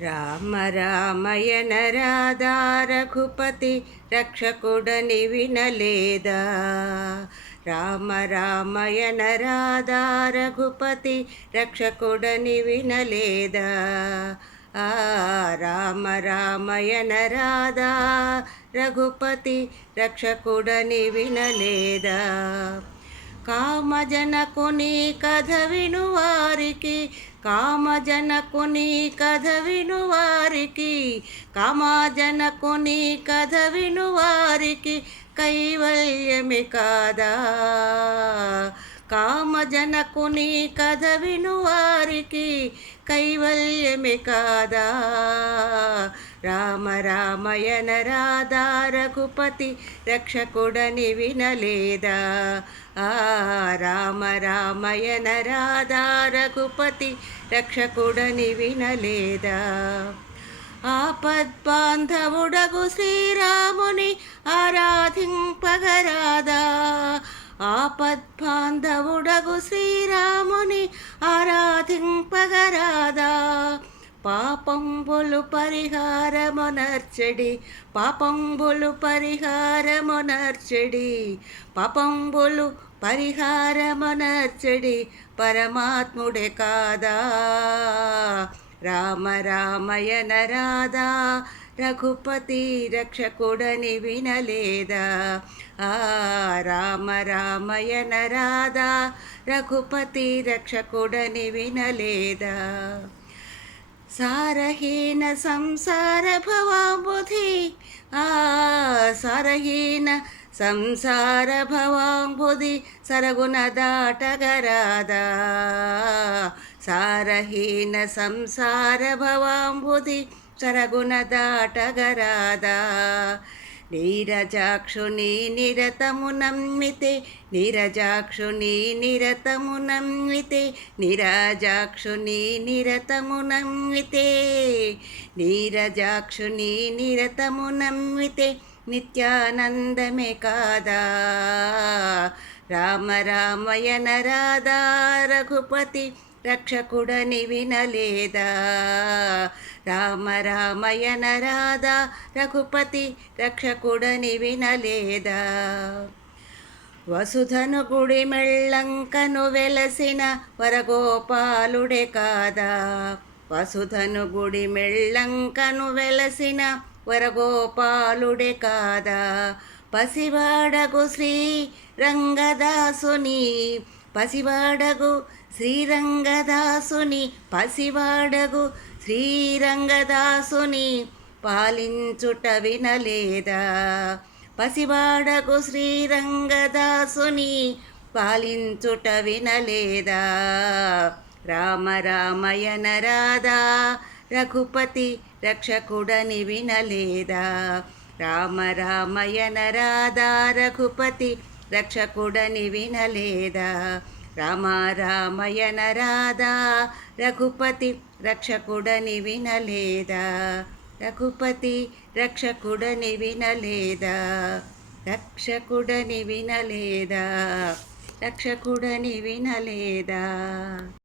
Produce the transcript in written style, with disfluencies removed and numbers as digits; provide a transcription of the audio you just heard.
రామ రామయన రాధా రఘుపతి రక్షకుడని వినలేదా. రామ రామయన రాధా రఘుపతి రక్షకుడని వినలేదా. రామ రామయన రాధా రఘుపతి రక్షకుడని వినలేదా. కామజనకుని కథ వినువారికి, కామజనకుని కథ వినువారికి, కామజనకుని కథ వినువారికి కైవల్యమి కాదా. కామజనకుని కథ వినువారికి కైవల్యమి కాదా. రామ రామయన రాధా రఘుపతి రక్షకుడని వినలేదా. రామ రామయన రాధా రఘుపతి రక్షకుడని వినలేదా. ఆపద్బాంధవుడగు శ్రీరాముని ఆరాధింపగరాదా. ఆపద్బాంధవుడగు శ్రీరాముని ఆరాధింపగరాదా. పాపంబులు పరిహారమునర్చడి, పాపంబులు పరిహారమునర్చడి, పాపంబులు పరిహారమునర్చడి పరమాత్ముడే కాదా. రామ రామయన రాధా రఘుపతి రక్షకుడని వినలేదా. రామ రామయన రాధా రఘుపతి రక్షకుడని వినలేదా. సారహీన సంసార భవాంబుధి, సారహీన సంసార భవాంబుధి సరగుణ దాటగరాదా. సారహీన సంసార భవాంబుధి సరగుణ దాటగరాదా. నీరజాక్షుని నిరతము నమ్మితే, నీరజాక్షుని నిరతము నమ్మితే, నీరజాక్షుని నిరతము నమ్మితే, నీరజాక్షుని నిరతము నమ్మితే నిత్యానందమే కాదా. రామ రామయన రాధా రఘుపతి రక్షకుడని వినలేదా. రామ రామయన రాధా రఘుపతి రక్షకుడని వినలేదా. వసుధను గుడి మెళ్ళంకను వెలసిన వరగోపాలుడే కాదా. వసుధను గుడి మెళ్ళంకను వెలసిన వరగోపాలుడే కాదా. పసివాడగు శ్రీ రంగదాసుని, పసివాడగు శ్రీరంగదాసుని, పసివాడగు శ్రీరంగదాసుని పాలించుట వినలేదా. పసివాడగు శ్రీరంగదాసుని పాలించుట వినలేదా. రామ రామయన రాధా రఘుపతి రక్షకుడని వినలేదా. రామ రామయన రాధా రఘుపతి రక్షకుడని వినలేదా. రామ రామయన రాధా రఘుపతి రక్షకుడని వినలేదా. రఘుపతి రక్షకుడని వినలేదా. రక్షకుడని వినలేదా. రక్షకుడని వినలేదా.